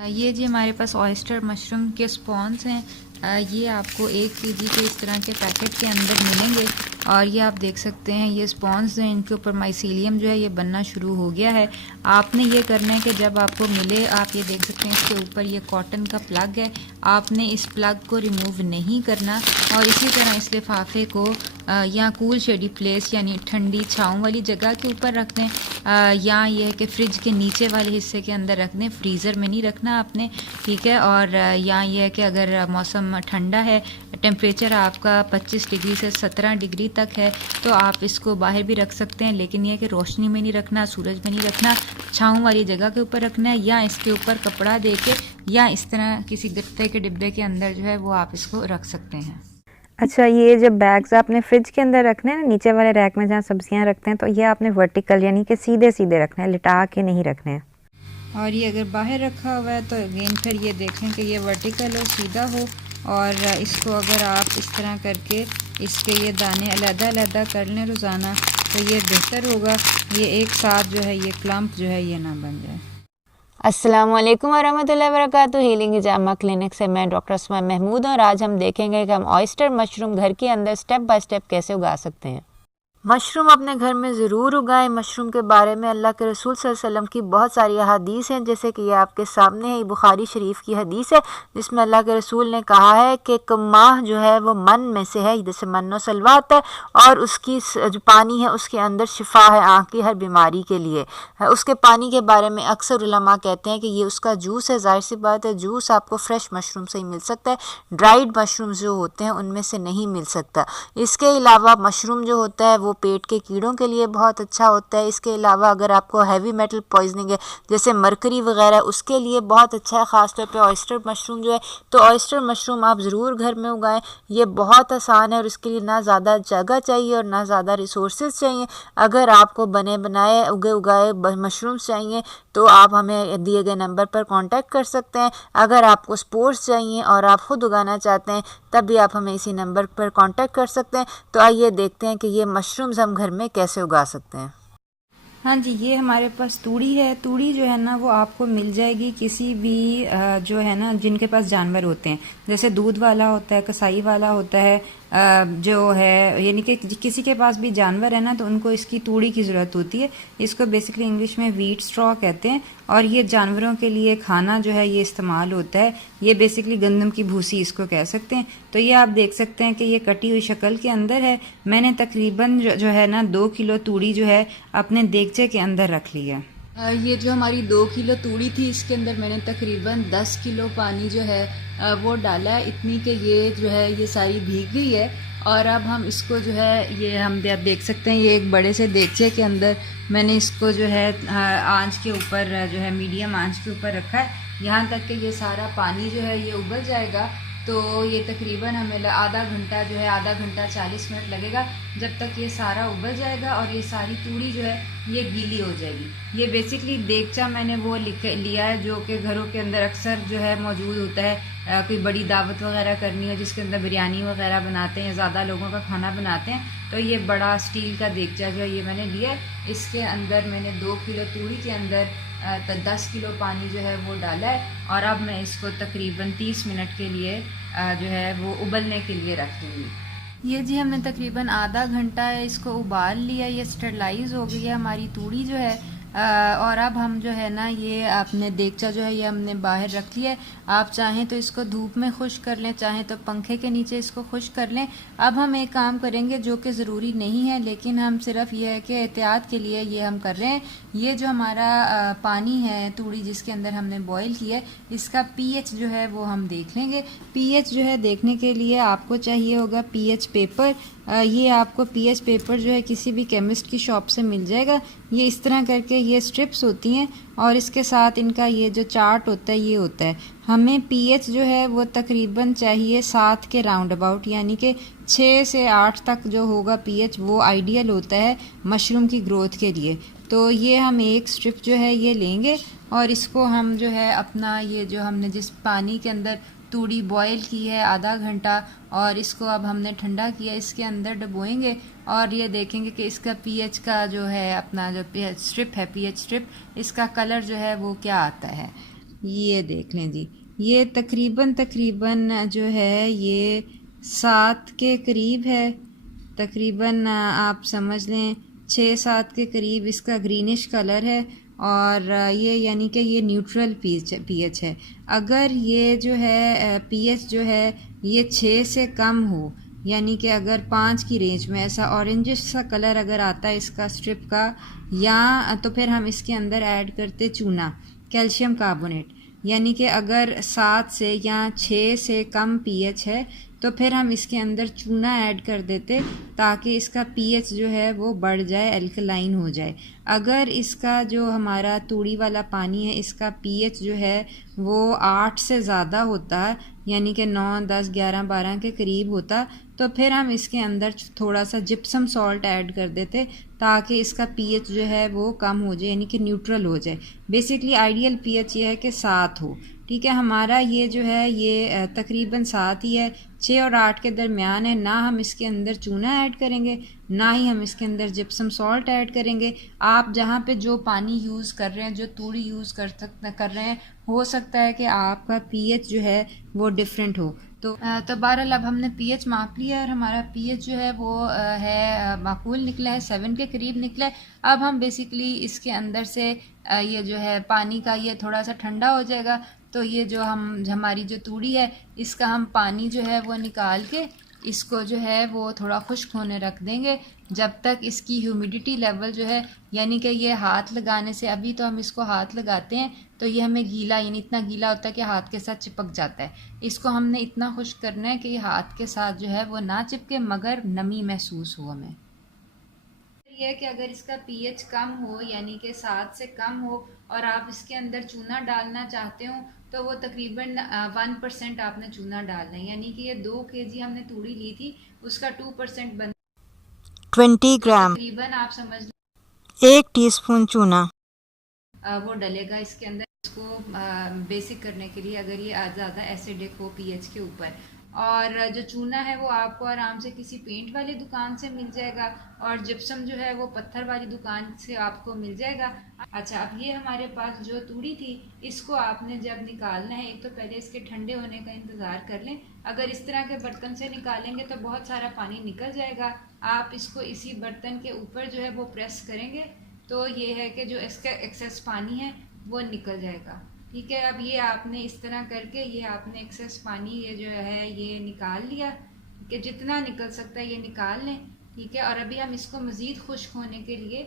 ये जी हमारे पास oyster mushroom के स्पॉन्स हैं। ये आपको 1 केजी के इस तरह के पैकेट के अंदर मिलेंगे और ये आप देख सकते हैं ये स्पॉन्स हैं, इनके ऊपर माइसीलियम जो है ये बनना शुरू हो गया है। आपने ये करना है कि जब आपको मिले, आप ये देख सकते हैं इसके ऊपर ये कॉटन का प्लग है, आपने इस प्लग को रिमूव नहीं करना और इसी तरह इस लिफाफे को या कूल शेडी प्लेस यानी ठंडी छाँव वाली जगह के ऊपर रख दें, या ये है कि फ्रिज के नीचे वाले हिस्से के अंदर रख दें, फ्रीज़र में नहीं रखना आपने, ठीक है। और या ये है कि अगर मौसम ठंडा है, टेम्परेचर आपका 25 डिग्री से 17 डिग्री तक है, तो आप इसको बाहर भी रख सकते हैं, लेकिन यह है कि रोशनी में नहीं रखना, सूरज में नहीं रखना, छाँव वाली जगह के ऊपर रखना है, या इसके ऊपर कपड़ा दे के या इस तरह किसी गत्ते के डिब्बे के अंदर जो है वो आप इसको रख सकते हैं। अच्छा, ये जब बैग्स आपने फ्रिज के अंदर रखने हैं ना, नीचे वाले रैक में जहाँ सब्जियां रखते हैं, तो ये आपने वर्टिकल यानी कि सीधे सीधे रखना है, लिटा के नहीं रखने हैं। और ये अगर बाहर रखा हुआ है तो अगेन फिर ये देखें कि ये वर्टिकल हो, सीधा हो, और इसको अगर आप इस तरह करके इसके ये दाने अलग-अलग कर लें रोज़ाना, तो ये बेहतर होगा। ये एक साथ जो है ये क्लम्प जो है ये ना बन जाए। अस्सलाम वालेकुम वरहमतुल्लाहि वबरकातुहू। हीलिंग हिजामा क्लिनिक से मैं डॉक्टर अस्मा महमूद और आज हम देखेंगे कि हम ऑयस्टर मशरूम घर के अंदर स्टेप बाय स्टेप कैसे उगा सकते हैं। मशरूम अपने घर में ज़रूर उगाएं। मशरूम के बारे में अल्लाह के रसूल सल्लल्लाहु अलैहि वसल्लम की बहुत सारी अहादीस हैं, जैसे कि ये आपके सामने है, बुखारी शरीफ की हदीस है जिसमें अल्लाह के रसूल ने कहा है कि कमाह जो है वो मन में से है, जैसे मन्नो सलवात है, और उसकी जो पानी है उसके अंदर शिफा है आँख की हर बीमारी के लिए। उसके पानी के बारे में अक्सर उलमा कहते हैं कि ये उसका जूस है। जाहिर सी बात है, जूस आपको फ्रेश मशरूम से ही मिल सकता है, ड्राइड मशरूम जो होते हैं उनमें से नहीं मिल सकता। इसके अलावा मशरूम जो होता है वो पेट के कीड़ों के लिए बहुत अच्छा होता है। इसके अलावा अगर आपको हैवी मेटल पॉइजनिंग है जैसे मरकरी वगैरह, उसके लिए बहुत अच्छा है, ख़ासतौर पे ऑयस्टर मशरूम जो है। तो ऑयस्टर मशरूम आप ज़रूर घर में उगाएं, ये बहुत आसान है और इसके लिए ना ज़्यादा जगह चाहिए और ना ज़्यादा रिसोर्सेज चाहिए। अगर आपको बने बनाए उगे उगाए मशरूम्स चाहिए तो आप हमें दिए गए नंबर पर कांटेक्ट कर सकते हैं। अगर आपको स्पोर्ट्स चाहिए और आप ख़ुद उगाना चाहते हैं तब भी आप हमें इसी नंबर पर कांटेक्ट कर सकते हैं। तो आइए देखते हैं कि ये मशरूम्स हम घर में कैसे उगा सकते हैं। हाँ जी, ये हमारे पास तूड़ी है। तूड़ी जो है ना वो आपको मिल जाएगी किसी भी जो है ना जिनके पास जानवर होते हैं, जैसे दूध वाला होता है, कसाई वाला होता है, जो है यानी कि किसी के पास भी जानवर है ना तो उनको इसकी तूड़ी की ज़रूरत होती है। इसको बेसिकली इंग्लिश में व्हीट स्ट्रॉ कहते हैं और ये जानवरों के लिए खाना जो है ये इस्तेमाल होता है। ये बेसिकली गंदम की भूसी इसको कह सकते हैं। तो ये आप देख सकते हैं कि ये कटी हुई शक्ल के अंदर है। मैंने तकरीबन जो है ना 2 किलो तूड़ी जो है अपने देगचे के अंदर रख ली है। ये जो हमारी 2 किलो तूड़ी थी इसके अंदर मैंने तकरीबन 10 किलो पानी जो है वो डाला है, इतनी कि ये जो है ये सारी भीग गई है। और अब हम इसको जो है ये हम आप देख सकते हैं ये एक बड़े से देगचे के अंदर मैंने इसको जो है आंच के ऊपर जो है मीडियम आंच के ऊपर रखा है, यहाँ तक कि ये सारा पानी जो है ये उबल जाएगा। तो ये तकरीबन हमें आधा घंटा जो है आधा घंटा 40 मिनट लगेगा जब तक ये सारा उबल जाएगा और ये सारी तूड़ी जो है ये गीली हो जाएगी। ये बेसिकली देगचा मैंने वो लिया है जो कि घरों के अंदर अक्सर जो है मौजूद होता है। कोई बड़ी दावत वगैरह करनी हो जिसके अंदर बिरयानी वगैरह बनाते हैं, ज़्यादा लोगों का खाना बनाते हैं, तो ये बड़ा स्टील का देगचा जो है ये मैंने लिया है। इसके अंदर मैंने 2 किलो तूड़ी के अंदर 10 किलो पानी जो है वो डाला है और अब मैं इसको तकरीबन 30 मिनट के लिए जो है वो उबलने के लिए रख दूँगी। ये जी हमने तकरीबन आधा घंटा इसको उबाल लिया, ये स्टरलाइज हो गई है हमारी तूड़ी जो है। और अब हम जो है ना ये आपने देगचा जो है ये हमने बाहर रख लिया है। आप चाहें तो इसको धूप में खुश्क कर लें, चाहें तो पंखे के नीचे इसको खुश्क कर लें। अब हम एक काम करेंगे जो कि ज़रूरी नहीं है लेकिन हम सिर्फ ये है कि एहतियात के लिए ये हम कर रहे हैं। ये जो हमारा पानी है तूड़ी जिसके अंदर हमने बॉईल किया है, इसका पीएच जो है वो हम देख लेंगे। पीएच जो है देखने के लिए आपको चाहिए होगा पीएच पेपर। ये आपको पीएच पेपर जो है किसी भी केमिस्ट की शॉप से मिल जाएगा। ये इस तरह करके ये स्ट्रिप्स होती हैं और इसके साथ इनका ये जो चार्ट होता है ये होता है। हमें पीएच जो है वो तकरीबन चाहिए 7 के राउंड अबाउट, यानी कि 6 से 8 तक जो होगा पीएच वो आइडियल होता है मशरूम की ग्रोथ के लिए। तो ये हम एक स्ट्रिप जो है ये लेंगे और इसको हम जो है अपना ये जो हमने जिस पानी के अंदर तूड़ी बॉयल की है आधा घंटा और इसको अब हमने ठंडा किया, इसके अंदर डुबोएंगे और ये देखेंगे कि इसका पीएच का जो है अपना जो पीएच स्ट्रिप है, पीएच स्ट्रिप, इसका कलर जो है वो क्या आता है। ये देख लें जी, ये तकरीबन जो है ये 7 के करीब है। तकरीबन आप समझ लें 6-7 के करीब इसका ग्रीनिश कलर है। और ये यानी कि ये न्यूट्रल पीएच है। अगर ये जो है पीएच जो है ये 6 से कम हो, यानी कि अगर 5 की रेंज में ऐसा ऑरेंजिश सा कलर अगर आता है इसका स्ट्रिप का, या तो फिर हम इसके अंदर ऐड करते चूना, कैल्शियम कार्बोनेट। यानी कि अगर 7 से या 6 से कम पीएच है तो फिर हम इसके अंदर चूना ऐड कर देते ताकि इसका पीएच जो है वो बढ़ जाए, अल्कलाइन हो जाए। अगर इसका जो हमारा तूड़ी वाला पानी है इसका पीएच जो है वो 8 से ज़्यादा होता है, यानी कि 9, 10, 11, 12 के करीब होता, तो फिर हम इसके अंदर थोड़ा सा जिप्सम सॉल्ट ऐड कर देते ताकि इसका पीएच जो है वो कम हो जाए, यानी कि न्यूट्रल हो जाए। बेसिकली आइडियल पीएच ये है कि 7 हो। ठीक है, हमारा ये जो है ये तकरीबन 7 ही है, 6 और 8 के दरमियान है। ना हम इसके अंदर चूना ऐड करेंगे, ना ही हम इसके अंदर जिप्सम सॉल्ट ऐड करेंगे। आप जहाँ पे जो पानी यूज़ कर रहे हैं, जो तूड़ी यूज़ कर रहे हैं, हो सकता है कि आपका पीएच जो है वो डिफरेंट हो। तो बहरहाल अब हमने पीएच माप लिया और हमारा पीएच जो है वो है माकूल निकला है, 7 के करीब निकला है। अब हम बेसिकली इसके अंदर से ये जो है पानी का ये थोड़ा सा ठंडा हो जाएगा, तो ये जो हमारी जो तूड़ी है इसका हम पानी जो है वो निकाल के इसको जो है वो थोड़ा खुश्क होने रख देंगे, जब तक इसकी ह्यूमिडिटी लेवल जो है, यानी कि ये हाथ लगाने से, अभी तो हम इसको हाथ लगाते हैं तो ये हमें गीला, यानी इतना गीला होता है कि हाथ के साथ चिपक जाता है। इसको हमने इतना खुश्क करना है कि ये हाथ के साथ जो है वो ना चिपके मगर नमी महसूस हो हमें। ये है कि अगर इसका पीएच कम हो, यानी कि 7 से कम हो, और आप इसके अंदर चूना डालना चाहते हो तो वो तकरीबन 1% आपने चूना डालना है। यानी कि ये 2 kg हमने तूड़ी ली थी, उसका 2% बन 20 ग्राम, तकरीबन आप समझ 1 टीस्पून चूना। वो डलेगा इसके अंदर, इसको बेसिक करने के लिए, अगर ये ज़्यादा एसिडिक हो पीएच के ऊपर। और जो चूना है वो आपको आराम से किसी पेंट वाली दुकान से मिल जाएगा, और जिप्सम जो है वो पत्थर वाली दुकान से आपको मिल जाएगा। अच्छा, अब ये हमारे पास जो तूड़ी थी इसको आपने जब निकालना है, एक तो पहले इसके ठंडे होने का इंतज़ार कर लें। अगर इस तरह के बर्तन से निकालेंगे तो बहुत सारा पानी निकल जाएगा। आप इसको इसी बर्तन के ऊपर जो है वो प्रेस करेंगे तो ये है कि जो इसका एक्सेस पानी है वो निकल जाएगा। ठीक है, अब ये आपने इस तरह करके ये आपने एक्सेस पानी ये जो है ये निकाल लिया। ठीक है, जितना निकल सकता है ये निकाल लें। ठीक है, और अभी हम इसको मज़ीद खुश्क होने के लिए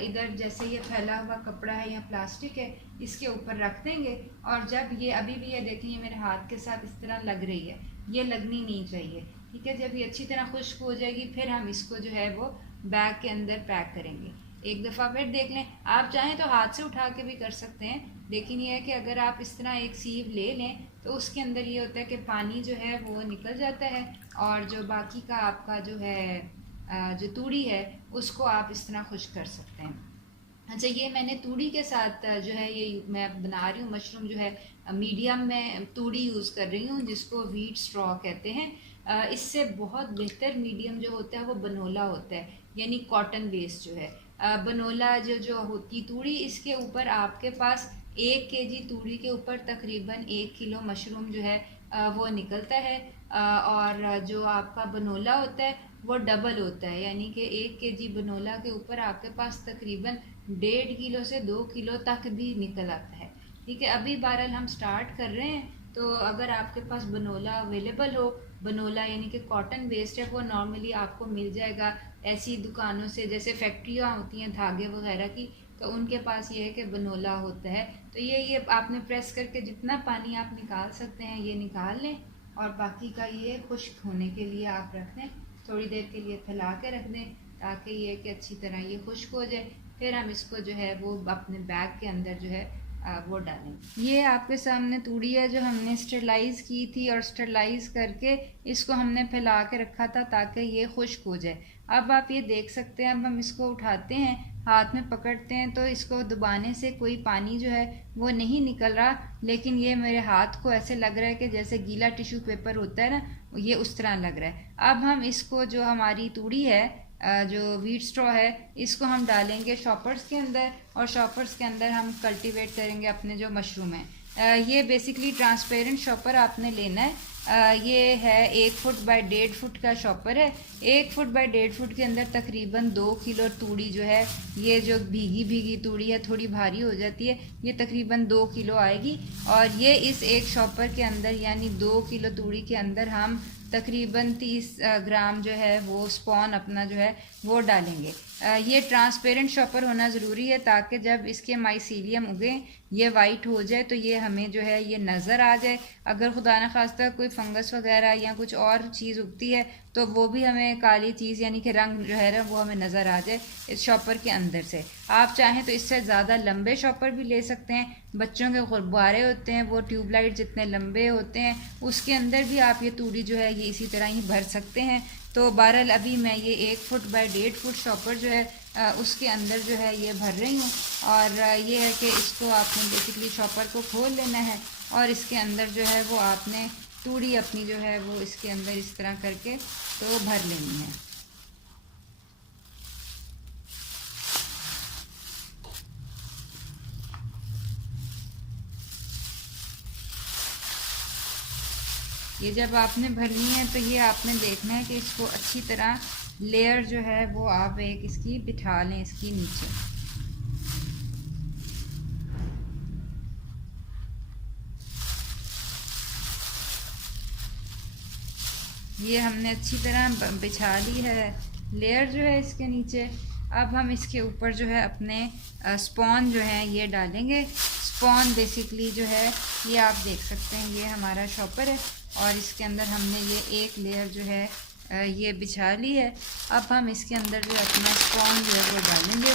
इधर जैसे ये फैला हुआ कपड़ा है या प्लास्टिक है इसके ऊपर रख देंगे। और जब ये अभी भी ये देखें ये मेरे हाथ के साथ इस तरह लग रही है, ये लगनी नहीं चाहिए। ठीक है, जब ये अच्छी तरह खुश्क हो जाएगी फिर हम इसको जो है वो बैग के अंदर पैक करेंगे। एक दफ़ा फिर देख लें, आप चाहें तो हाथ से उठा के भी कर सकते हैं, लेकिन ये है कि अगर आप इस तरह एक सीव ले लें तो उसके अंदर ये होता है कि पानी जो है वो निकल जाता है, और जो बाकी का आपका जो है जो तूड़ी है उसको आप इस तरह खुश्क कर सकते हैं। अच्छा, ये मैंने तूड़ी के साथ जो है ये मैं बना रही हूँ मशरूम जो है मीडियम में तूड़ी यूज़ कर रही हूँ, जिसको व्हीट स्ट्रॉ कहते हैं। इससे बहुत बेहतर मीडियम जो होता है वो बनोला होता है, यानी कॉटन बेस्ड जो है। बनोला जो होती तूड़ी, इसके ऊपर आपके पास 1 kg तूड़ी के ऊपर तकरीबन 1 किलो मशरूम जो है वो निकलता है। और जो आपका बनोला होता है वो डबल होता है, यानी कि 1 kg बनोला के ऊपर आपके पास तकरीबन 1.5 किलो से 2 किलो तक भी निकल आता है। ठीक है, अभी बहरहाल हम स्टार्ट कर रहे हैं, तो अगर आपके पास बनोला अवेलेबल हो, बनोला यानी कि कॉटन वेस्ट है, वो नॉर्मली आपको मिल जाएगा ऐसी दुकानों से, जैसे फैक्ट्रियाँ होती हैं धागे वगैरह की, तो उनके पास ये है कि बनोला होता है। तो ये आपने प्रेस करके जितना पानी आप निकाल सकते हैं ये निकाल लें, और बाकी का ये खुश्क होने के लिए आप रख दें, थोड़ी देर के लिए फैला के रख दें ताकि ये कि अच्छी तरह ये खुश्क हो जाए। फिर हम इसको जो है वो अपने बैग के अंदर जो है वो डालें। ये आपके सामने तूड़ी है जो हमने स्टरलाइज़ की थी, और स्टरलाइज़ करके इसको हमने फैला के रखा था ताकि ये खुश्क हो जाए। अब आप ये देख सकते हैं, अब हम इसको उठाते हैं, हाथ में पकड़ते हैं तो इसको दबाने से कोई पानी जो है वो नहीं निकल रहा, लेकिन ये मेरे हाथ को ऐसे लग रहा है कि जैसे गीला टिश्यू पेपर होता है ना, ये उस तरह लग रहा है। अब हम इसको जो हमारी तूड़ी है जो व्हीट स्ट्रॉ है इसको हम डालेंगे शॉपर्स के अंदर, और शॉपर्स के अंदर हम कल्टीवेट करेंगे अपने जो मशरूम हैं। ये बेसिकली ट्रांसपेरेंट शॉपर आपने लेना है। ये है 1 फुट बाय 1.5 फुट का शॉपर है। 1 फुट बाय 1.5 फुट के अंदर तकरीबन 2 किलो तूड़ी जो है, ये जो भीगी भीगी तूड़ी है थोड़ी भारी हो जाती है, ये तकरीबन 2 किलो आएगी। और ये इस एक शॉपर के अंदर यानी 2 किलो तूड़ी के अंदर हम तकरीबन 30 ग्राम जो है वो स्पॉन अपना जो है वो डालेंगे। ये ट्रांसपेरेंट शॉपर होना ज़रूरी है ताकि जब इसके माइसीलियम उगे ये वाइट हो जाए तो ये हमें जो है ये नज़र आ जाए। अगर खुदा न खास्ता कोई फंगस वगैरह या कुछ और चीज़ उगती है तो वो भी हमें काली चीज़ यानी कि रंग जो है ना वो हमें नज़र आ जाए इस शॉपर के अंदर से। आप चाहें तो इससे ज़्यादा लंबे शॉपर भी ले सकते हैं। बच्चों के गुब्बारे होते हैं वो ट्यूबलाइट जितने लंबे होते हैं, उसके अंदर भी आप ये तूड़ी जो है ये इसी तरह ही भर सकते हैं। तो बहरहाल अभी मैं ये 1 फुट बाय 1.5 फुट शॉपर जो है उसके अंदर जो है ये भर रही हूँ। और ये है कि इसको आपने बेसिकली शॉपर को खोल लेना है और इसके अंदर जो है वो आपने तूड़ी अपनी जो है वो इसके अंदर इस तरह करके तो भर लेनी है। ये जब आपने भरनी है तो ये आपने देखना है कि इसको अच्छी तरह लेयर जो है वो आप एक इसकी बिठा लें इसकी नीचे। ये हमने अच्छी तरह बिछा ली है लेयर जो है इसके नीचे। अब हम इसके ऊपर जो है अपने स्पॉन जो है ये डालेंगे। स्पॉन बेसिकली जो है ये आप देख सकते हैं ये हमारा शॉपर है और इसके अंदर हमने ये एक लेयर जो है ये बिछा ली है। अब हम इसके अंदर जो अपना स्पॉन जो है वो डालेंगे।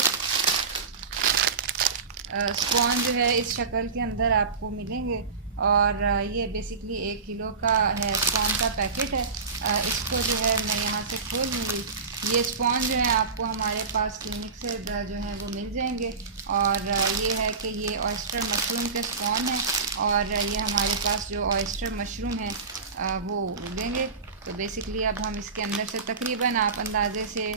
स्पॉन जो है इस शक्ल के अंदर आपको मिलेंगे और ये बेसिकली 1 किलो का है स्पॉन का पैकेट है। इसको जो है मैं यहाँ से खोल लूँगी। ये स्पॉन जो है आपको हमारे पास क्लिनिक से जो है वो मिल जाएंगे। और ये है कि ये ऑयस्टर मशरूम के स्पॉन है और ये हमारे पास जो ऑयस्टर मशरूम है वो उगेंगे। तो बेसिकली अब हम इसके अंदर से तकरीबन आप अंदाजे से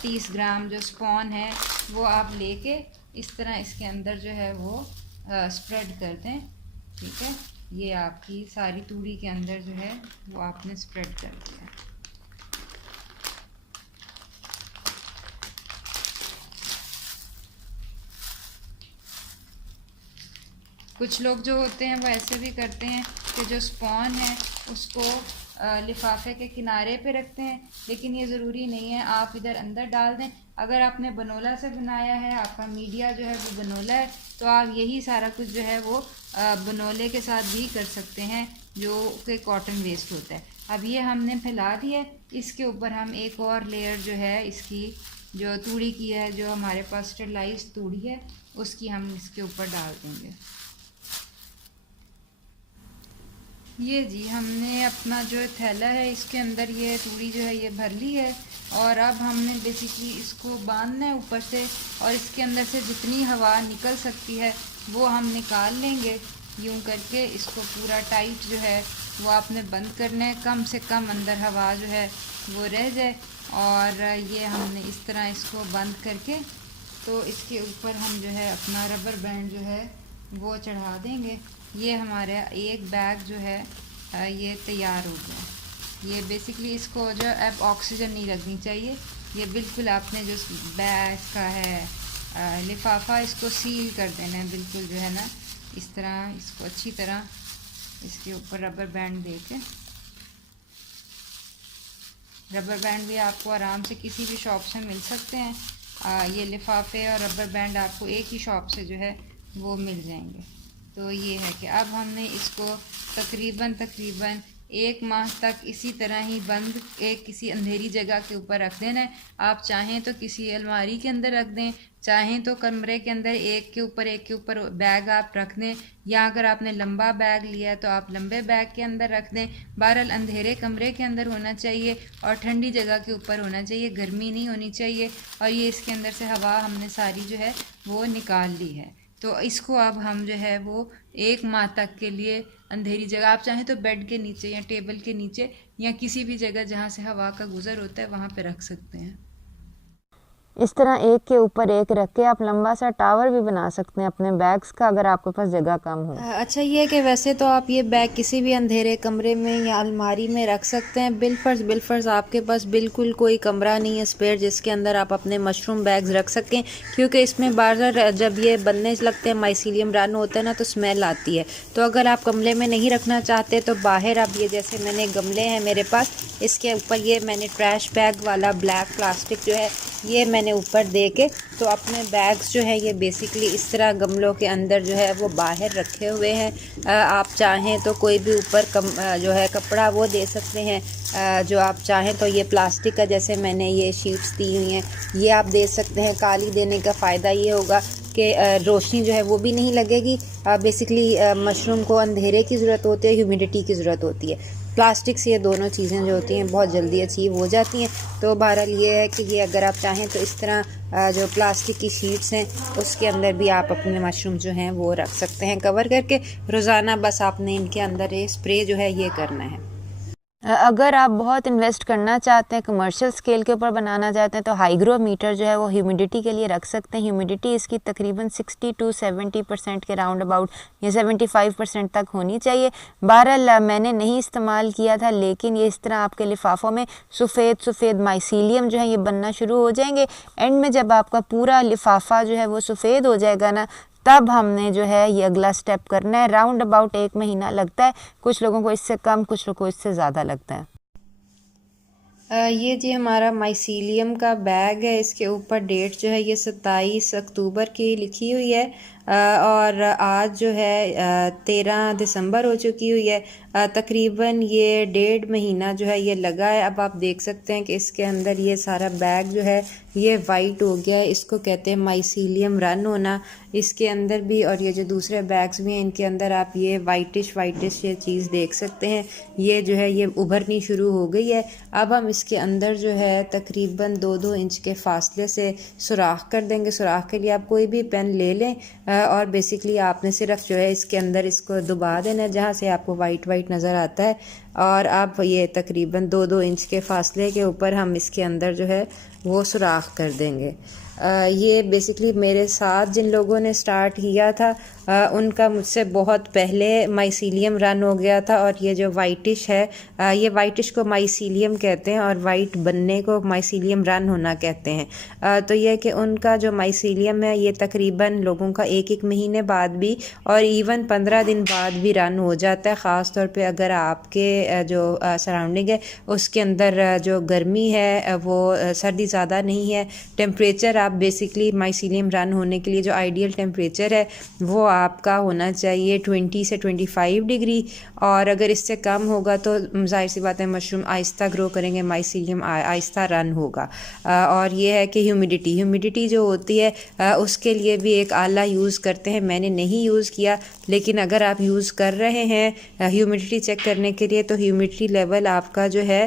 30 ग्राम जो स्पॉन है वो आप लेके इस तरह इसके अंदर जो है वो स्प्रेड कर दें। ठीक है, ये आपकी सारी तूड़ी के अंदर जो है वो आपने स्प्रेड कर दिया। कुछ लोग जो होते हैं वो ऐसे भी करते हैं कि जो स्पॉन है उसको लिफाफे के किनारे पे रखते हैं, लेकिन ये ज़रूरी नहीं है, आप इधर अंदर डाल दें। अगर आपने बनोला से बनाया है, आपका मीडिया जो है वो बनोला है, तो आप यही सारा कुछ जो है वो बनोले के साथ भी कर सकते हैं जो कि कॉटन वेस्ट होता है। अब ये हमने फैला दिया, इसके ऊपर हम एक और लेयर जो है इसकी जो तूड़ी की है, जो हमारे पास स्टेरलाइज तूड़ी है, उसकी हम इसके ऊपर डाल देंगे। ये जी हमने अपना जो थैला है इसके अंदर ये तूड़ी जो है ये भर ली है और अब हमने बेसिकली इसको बांधना है ऊपर से और इसके अंदर से जितनी हवा निकल सकती है वो हम निकाल लेंगे। यूं करके इसको पूरा टाइट जो है वो आपने बंद करना है, कम से कम अंदर हवा जो है वो रह जाए। और ये हमने इस तरह इसको बंद करके तो इसके ऊपर हम जो है अपना रबर बैंड जो है वो चढ़ा देंगे। ये हमारा एक बैग जो है ये तैयार हो गया। ये बेसिकली इसको जो अब ऑक्सीजन नहीं लगनी चाहिए, ये बिल्कुल आपने जो बैग का है लिफाफा इसको सील कर देना है बिल्कुल जो है ना, इस तरह इसको अच्छी तरह इसके ऊपर रबर बैंड दे के। रबर बैंड भी आपको आराम से किसी भी शॉप से मिल सकते हैं। ये लिफाफे और रबर बैंड आपको एक ही शॉप से जो है वो मिल जाएंगे। तो ये है कि अब हमने इसको तकरीबन 1 माह तक इसी तरह ही बंद एक किसी अंधेरी जगह के ऊपर रख देना है। आप चाहें तो किसी अलमारी के अंदर रख दें, चाहें तो कमरे के अंदर एक के ऊपर बैग आप रख दें, या अगर आपने लंबा बैग लिया है तो आप लंबे बैग के अंदर रख दें। बहरहाल अंधेरे कमरे के अंदर होना चाहिए और ठंडी जगह के ऊपर होना चाहिए, गर्मी नहीं होनी चाहिए। और ये इसके अंदर से हवा हमने सारी जो है वो निकाल ली है। तो इसको अब हम जो है वो 1 माह तक के लिए अंधेरी जगह, आप चाहें तो बेड के नीचे या टेबल के नीचे या किसी भी जगह जहाँ से हवा का गुज़र होता है वहाँ पे रख सकते हैं। इस तरह एक के ऊपर एक रख के आप लंबा सा टावर भी बना सकते हैं अपने बैग्स का, अगर आपके पास जगह कम हो। अच्छा ये है कि वैसे तो आप ये बैग किसी भी अंधेरे कमरे में या अलमारी में रख सकते हैं। बिलफर्ज आपके पास बिल्कुल कोई कमरा नहीं है स्पेयर जिसके अंदर आप अपने मशरूम बैग्स रख सकें, क्योंकि इसमें बार जब ये बनने लगते हैं माइसीलियम रन होता है ना तो स्मेल आती है। तो अगर आप गमले में नहीं रखना चाहते तो बाहर आप ये जैसे मैंने गमले हैं मेरे पास, इसके ऊपर ये मैंने ट्रैश बैग वाला ब्लैक प्लास्टिक जो है ये मैंने ऊपर दे के तो अपने बैग्स जो है ये बेसिकली इस तरह गमलों के अंदर जो है वो बाहर रखे हुए हैं। आप चाहें तो कोई भी ऊपर जो है कपड़ा वो दे सकते हैं, जो आप चाहें तो ये प्लास्टिक का जैसे मैंने ये शीट्स दी हुई हैं ये आप दे सकते हैं। काली देने का फ़ायदा ये होगा कि रोशनी जो है वो भी नहीं लगेगी। बेसिकली मशरूम को अंधेरे की ज़रूरत होती है, ह्यूमिडिटी की ज़रूरत होती है। प्लास्टिक से ये दोनों चीज़ें जो होती हैं बहुत जल्दी अचीव हो जाती हैं। तो बहरहाल ये है कि ये अगर आप चाहें तो इस तरह जो प्लास्टिक की शीट्स हैं उसके अंदर भी आप अपने मशरूम जो हैं वो रख सकते हैं कवर करके। रोज़ाना बस आपने इनके अंदर ये स्प्रे जो है ये करना है। अगर आप बहुत इन्वेस्ट करना चाहते हैं, कमर्शियल स्केल के ऊपर बनाना चाहते हैं, तो हाइग्रोमीटर जो है वो ह्यूमिडिटी के लिए रख सकते हैं। ह्यूमिडिटी इसकी तकरीबन 60 to 70% के राउंड अबाउट या 75% तक होनी चाहिए। बहरहाल मैंने नहीं इस्तेमाल किया था, लेकिन ये इस तरह आपके लिफाफों में सफ़ेद माइसीलियम जो है ये बनना शुरू हो जाएंगे। एंड में जब आपका पूरा लिफाफा जो है वो सफ़ेद हो जाएगा ना, तब हमने जो है ये अगला स्टेप करना है। राउंड अबाउट 1 महीना लगता है, कुछ लोगों को इससे कम, कुछ लोगों को इससे ज़्यादा लगता है। ये जी हमारा माइसीलियम का बैग है, इसके ऊपर डेट जो है ये 27 अक्टूबर की लिखी हुई है और आज जो है 13 दिसंबर हो चुकी हुई है। तकरीबन ये 1.5 महीना जो है ये लगा है। अब आप देख सकते हैं कि इसके अंदर ये सारा बैग जो है ये वाइट हो गया है, इसको कहते हैं माइसीलियम रन होना। इसके अंदर भी और ये जो दूसरे बैग्स भी हैं इनके अंदर आप ये वाइटिश ये चीज़ देख सकते हैं, ये जो है ये उभरनी शुरू हो गई है। अब हम इसके अंदर जो है तकरीबन 2-2 इंच के फासले से सुराख कर देंगे। सुराख के लिए आप कोई भी पेन ले लें और बेसिकली आपने सिर्फ जो है इसके अंदर इसको दबा देना जहाँ से आपको वाइट नज़र आता है, और आप ये तकरीबन 2-2 इंच के फासले के ऊपर हम इसके अंदर जो है वो सुराख कर देंगे। ये बेसिकली मेरे साथ जिन लोगों ने स्टार्ट किया था उनका मुझसे बहुत पहले माइसीलियम रन हो गया था। और ये जो वाइटिश है ये वाइटिश को माइसीलियम कहते हैं और वाइट बनने को माइसीलियम रन होना कहते हैं। तो यह कि उनका जो माइसीलियम है ये तकरीबन लोगों का 1-1 महीने बाद भी और इवन 15 दिन बाद भी रन हो जाता है। ख़ास तौर पे अगर आपके जो सराउंडिंग है उसके अंदर जो गर्मी है वो सर्दी ज़्यादा नहीं है। टेम्परेचर आप बेसिकली माइसीलियम रन होने के लिए जो आइडियल टेम्परेचर है वो आपका होना चाहिए 20 से 25 डिग्री, और अगर इससे कम होगा तो जाहिर सी बात है मशरूम आहिस्ता ग्रो करेंगे, माइसीलियम आहिस्ता रन होगा। और ये है कि ह्यूमिडिटी जो होती है उसके लिए भी एक आला यूज़ करते हैं, मैंने नहीं यूज़ किया, लेकिन अगर आप यूज़ कर रहे हैं ह्यूमिडिटी चेक करने के लिए तो ह्यूमिडिटी लेवल आपका जो है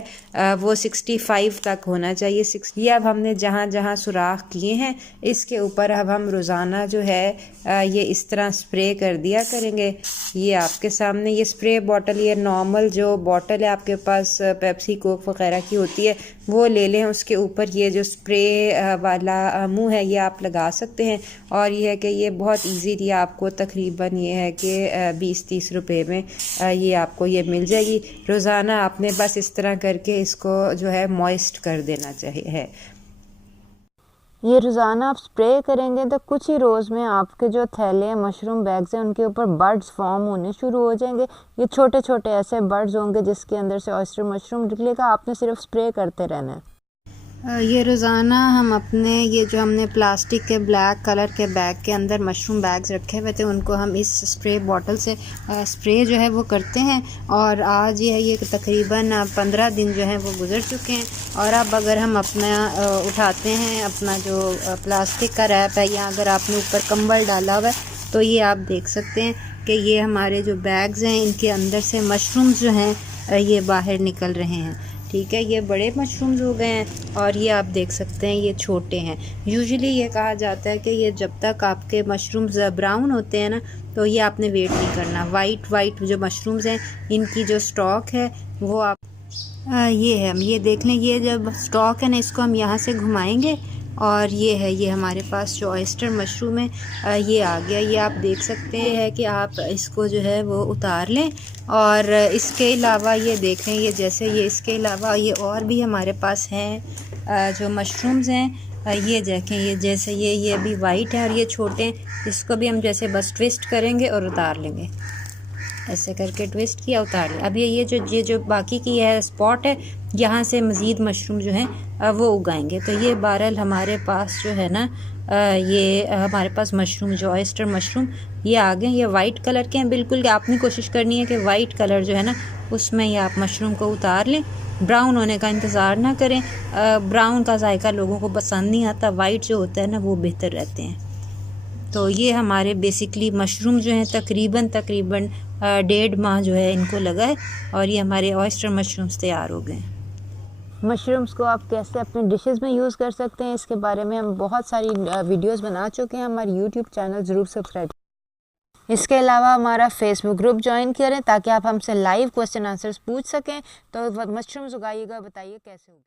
वो 65 तक होना चाहिए। 60 ये अब हमने जहाँ जहाँ सुराख किए हैं इसके ऊपर अब हम रोज़ाना जो है ये इस तरह स्प्रे कर दिया करेंगे। ये आपके सामने ये स्प्रे बॉटल, ये नॉर्मल जो बॉटल है आपके पास पेप्सी कोक वगैरह की होती है वो ले लें, उसके ऊपर ये जो स्प्रे वाला मुंह है ये आप लगा सकते हैं। और ये है कि ये बहुत इजीली आपको तकरीबन ये है कि 20-30 रुपए में ये आपको ये मिल जाएगी। रोज़ाना आपने बस इस तरह करके इसको जो है मॉइस्ट कर देना चाहिए। ये रोज़ाना आप स्प्रे करेंगे तो कुछ ही रोज़ में आपके जो थैले हैं मशरूम बैग्स हैं उनके ऊपर बर्ड्स फॉर्म होने शुरू हो जाएंगे। ये छोटे छोटे ऐसे बर्ड्स होंगे जिसके अंदर से ऑयस्टर मशरूम निकलेगा, आपने सिर्फ स्प्रे करते रहना है। ये रोज़ाना हम अपने ये जो हमने प्लास्टिक के ब्लैक कलर के बैग के अंदर मशरूम बैग्स रखे हुए थे उनको हम इस स्प्रे बॉटल से स्प्रे जो है वो करते हैं। और आज ये तकरीबन 15 दिन जो है वो गुज़र चुके हैं। और अब अगर हम अपना उठाते हैं अपना जो प्लास्टिक का रैप है या अगर आपने ऊपर कंबल डाला हुआ है तो ये आप देख सकते हैं कि ये हमारे जो बैग्स हैं इनके अंदर से मशरूम्स जो हैं ये बाहर निकल रहे हैं। ठीक है, ये बड़े मशरूम्स हो गए हैं और ये आप देख सकते हैं ये छोटे हैं। यूजुअली ये कहा जाता है कि ये जब तक आपके मशरूम्स ब्राउन होते हैं ना तो ये आपने वेट नहीं करना। वाइट जो मशरूम्स हैं इनकी जो स्टॉक है वो आप ये है, हम ये देख लें, ये जब स्टॉक है ना इसको हम यहाँ से घुमाएंगे और ये हमारे पास जो ऑयस्टर मशरूम है ये आ गया। ये आप देख सकते हैं कि आप इसको जो है वो उतार लें। और इसके अलावा ये देखें, ये जैसे ये इसके अलावा ये और भी हमारे पास हैं जो मशरूम्स हैं। ये देखें, ये जैसे ये अभी वाइट है और ये छोटे हैं। इसको भी हम जैसे बस ट्विस्ट करेंगे और उतार लेंगे, ऐसे करके ट्विस्ट किया, उतार लिया। अब ये जो बाकी की है स्पॉट है, यहाँ से मज़ीद मशरूम जो हैं वो उगाएंगे। तो ये बहरहाल हमारे पास जो है ना ये हमारे पास मशरूम जो ऑयस्टर मशरूम ये आ गए। ये वाइट कलर के हैं बिल्कुल। आपने कोशिश करनी है कि वाइट कलर जो है ना उसमें ये आप मशरूम को उतार लें। ब्राउन होने का इंतज़ार ना करें। ब्राउन का जायका लोगों को पसंद नहीं आता, वाइट जो होता है ना वो बेहतर रहते हैं। तो ये हमारे बेसिकली मशरूम जो हैं तकरीबन 1.5 माह जो है इनको लगा है और ये हमारे ऑयस्टर मशरूम्स तैयार हो गए। मशरूम्स को आप कैसे अपने डिशेस में यूज़ कर सकते हैं, इसके बारे में हम बहुत सारी वीडियोस बना चुके हैं। हमारे यूट्यूब चैनल ज़रूर सब्सक्राइब। इसके अलावा हमारा फेसबुक ग्रुप ज्वाइन करें ताकि आप हमसे लाइव क्वेश्चन आंसर्स पूछ सकें। तो मशरूम्स उगाइएगा, बताइए कैसे होगा।